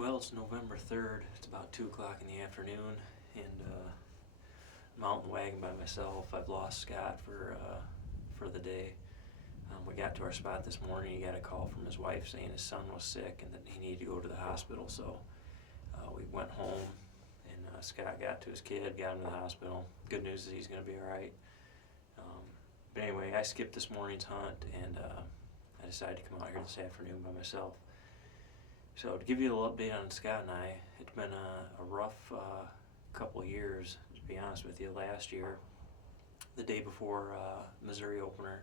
Well, it's November 3rd. It's about 2 o'clock in the afternoon, and I'm out in the wagon by myself. I've lost Scott for the day. We got to our spot this morning. He got a call from his wife saying his son was sick and that he needed to go to the hospital. So we went home, and Scott got to his kid, got him to the hospital. Good news is he's going to be all right. But anyway, I skipped this morning's hunt, and I decided to come out here this afternoon by myself. So to give you a little update on Scott and I, it's been a rough couple of years, to be honest with you. Last year, the day before Missouri opener,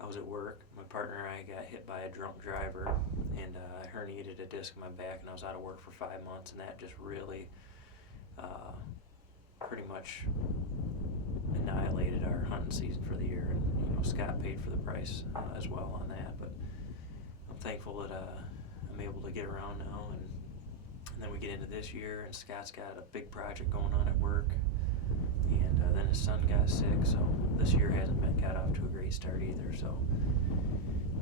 I was at work. My partner and I got hit by a drunk driver, and I herniated a disc in my back, and I was out of work for 5 months, and that just really pretty much annihilated our hunting season for the year. And Scott paid for the price as well on that, but I'm thankful that I'm able to get around now, and then we get into this year, and Scott's got a big project going on at work, and then his son got sick, so this year hasn't got off to a great start either. So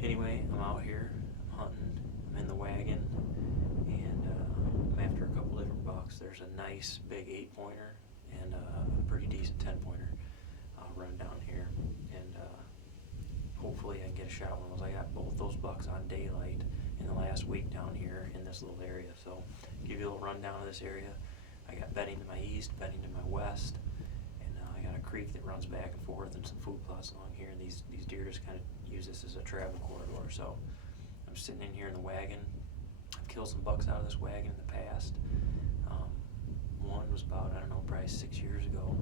anyway, I'm out here, I'm hunting, I'm in the wagon, and I'm after a couple different bucks. There's a nice big 8-pointer and a pretty decent 10-pointer. I'll run down here, and hopefully I can get a shot one of those. I got both those bucks on daylight in the last week down here in this little area. So give you a little rundown of this area. I got bedding to my east, bedding to my west, and I got a creek that runs back and forth and some food plots along here. And these deer just kind of use this as a travel corridor. So I'm sitting in here in the wagon. I've killed some bucks out of this wagon in the past. One was about, I don't know, probably 6 years ago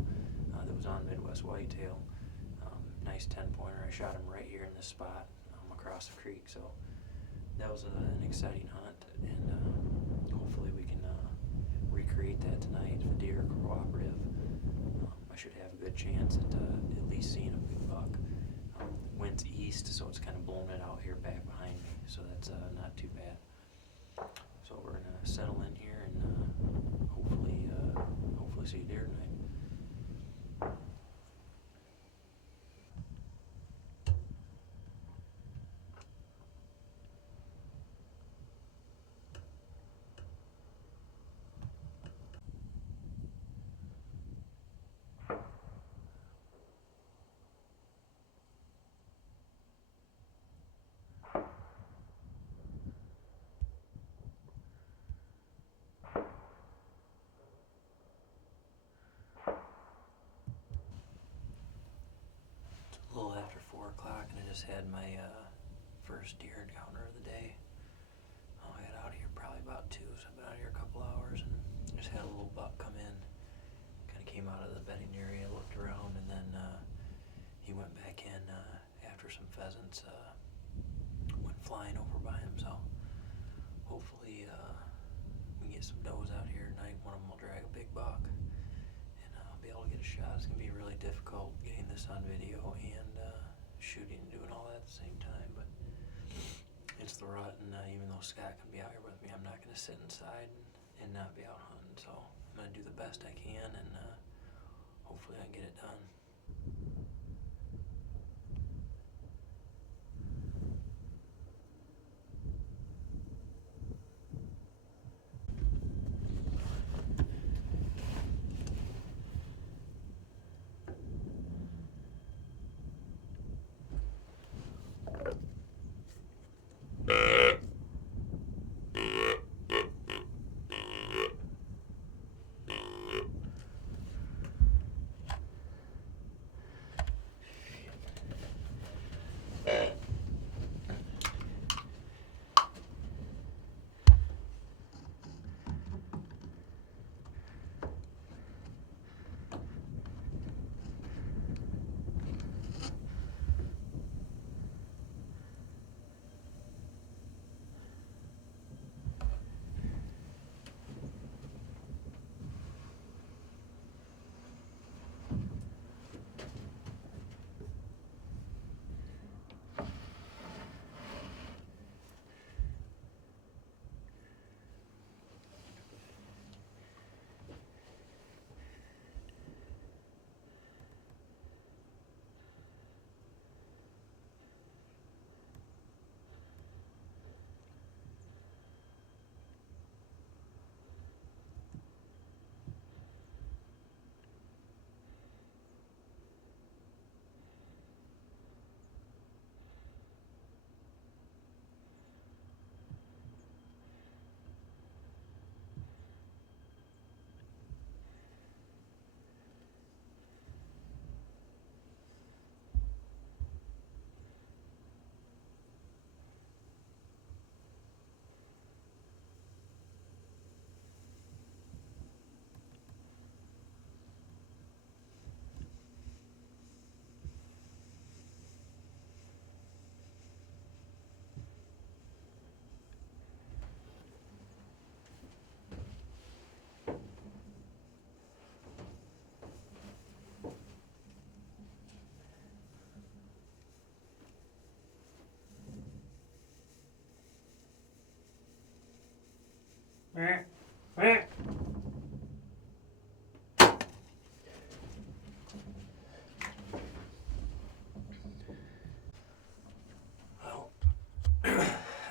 that was on Midwest Whitetail. Nice 10-pointer. I shot him right here in this spot across the creek. So that was an exciting hunt, and hopefully we can recreate that tonight. If the deer are cooperative, I should have a good chance at least seeing a big buck. Wind's east, so it's kind of blowing it out here back behind me, so that's not too bad. So we're going to settle in here and hopefully see a deer tonight. A little after 4 o'clock, and I just had my first deer encounter of the day. I got out of here probably about 2, so I've been out here a couple hours, and just had a little buck come in. Kind of came out of the bedding area, looked around, and then he went back in after some pheasants went flying over by him. So hopefully we can get some does out here tonight. One of them will drag a big buck, and I'll be able to get a shot. It's going to be really difficult getting this on video and shooting and doing all that at the same time, but it's the rut, and even though Scott can be out here with me, I'm not going to sit inside and not be out hunting. So I'm going to do the best I can, and hopefully I can get it done.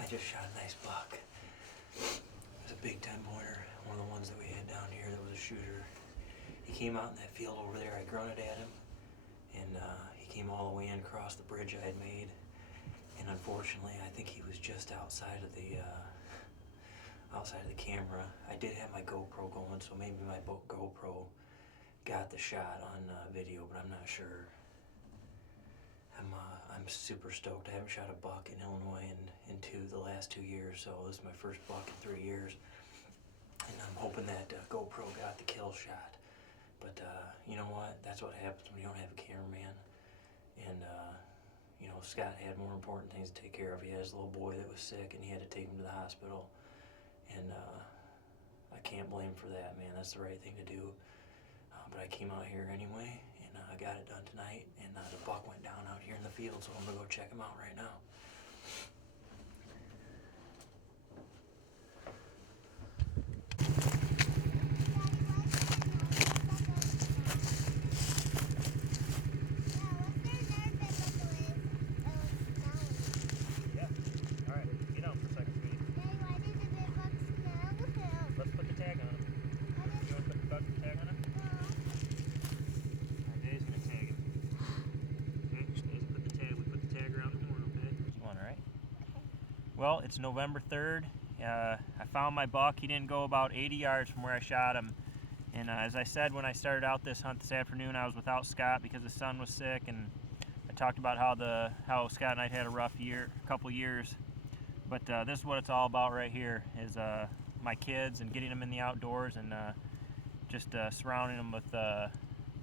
just shot a nice buck. It was a big 10-pointer, one of the ones that we had down here that was a shooter. He came out in that field over there. I grunted at him, and he came all the way in across the bridge I had made. And unfortunately, I think he was just outside of the camera. I did have my GoPro going, so maybe my GoPro got the shot on video, but I'm not sure. I'm super stoked. I haven't shot a buck in Illinois in the last 2 years, so this is my first buck in 3 years. And I'm hoping that GoPro got the kill shot. But you know what? That's what happens when you don't have a cameraman. And you know, Scott had more important things to take care of. He had his little boy that was sick, and he had to take him to the hospital. And I can't blame him for that, man. That's the right thing to do. But I came out here anyway, and I got it done tonight. And the buck went down out here in the field, so I'm gonna go check him out right now. Well, it's November 3rd. I found my buck. He didn't go about 80 yards from where I shot him. And as I said when I started out this hunt this afternoon, I was without Scott because his son was sick, and I talked about how Scott and I had a rough couple years. But this is what it's all about right here, is my kids and getting them in the outdoors and just surrounding them with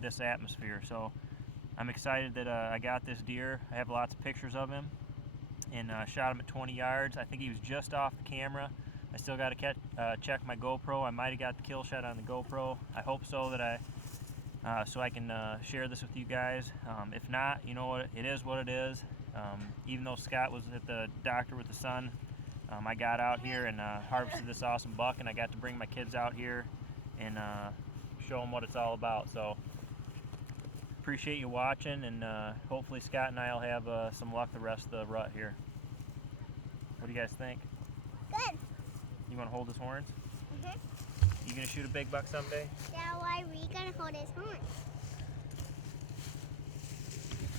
this atmosphere. So I'm excited that I got this deer. I have lots of pictures of him. And shot him at 20 yards. I think he was just off the camera. I still got to check my GoPro. I might have got the kill shot on the GoPro. I hope so, so I can share this with you guys. If not, you know what, it is what it is. Even though Scott was at the doctor with the son, I got out here and harvested this awesome buck, and I got to bring my kids out here and show them what it's all about. So appreciate you watching, and hopefully Scott and I will have some luck the rest of the rut here. What do you guys think? Good. You want to hold his horns? Mhm. You gonna shoot a big buck someday? Yeah, why are we gonna hold his horns?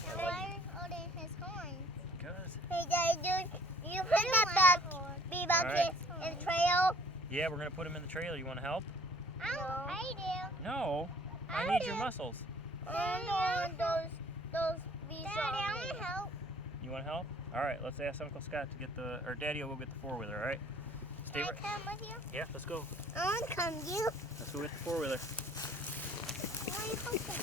Yeah, why are we holding his horns? Because. Hey, Daddy, you put that big buck in the trail? Yeah, we're gonna put him in the trailer. You want to help? I do. No, I need your muscles. Those bees. Daddy, I want to help. You want to help? All right, let's ask Uncle Scott to get or Daddy will go get the four-wheeler, all right? Can I come with you? Yeah, let's go. I want to come with you. Let's go get the four-wheeler. I want to help.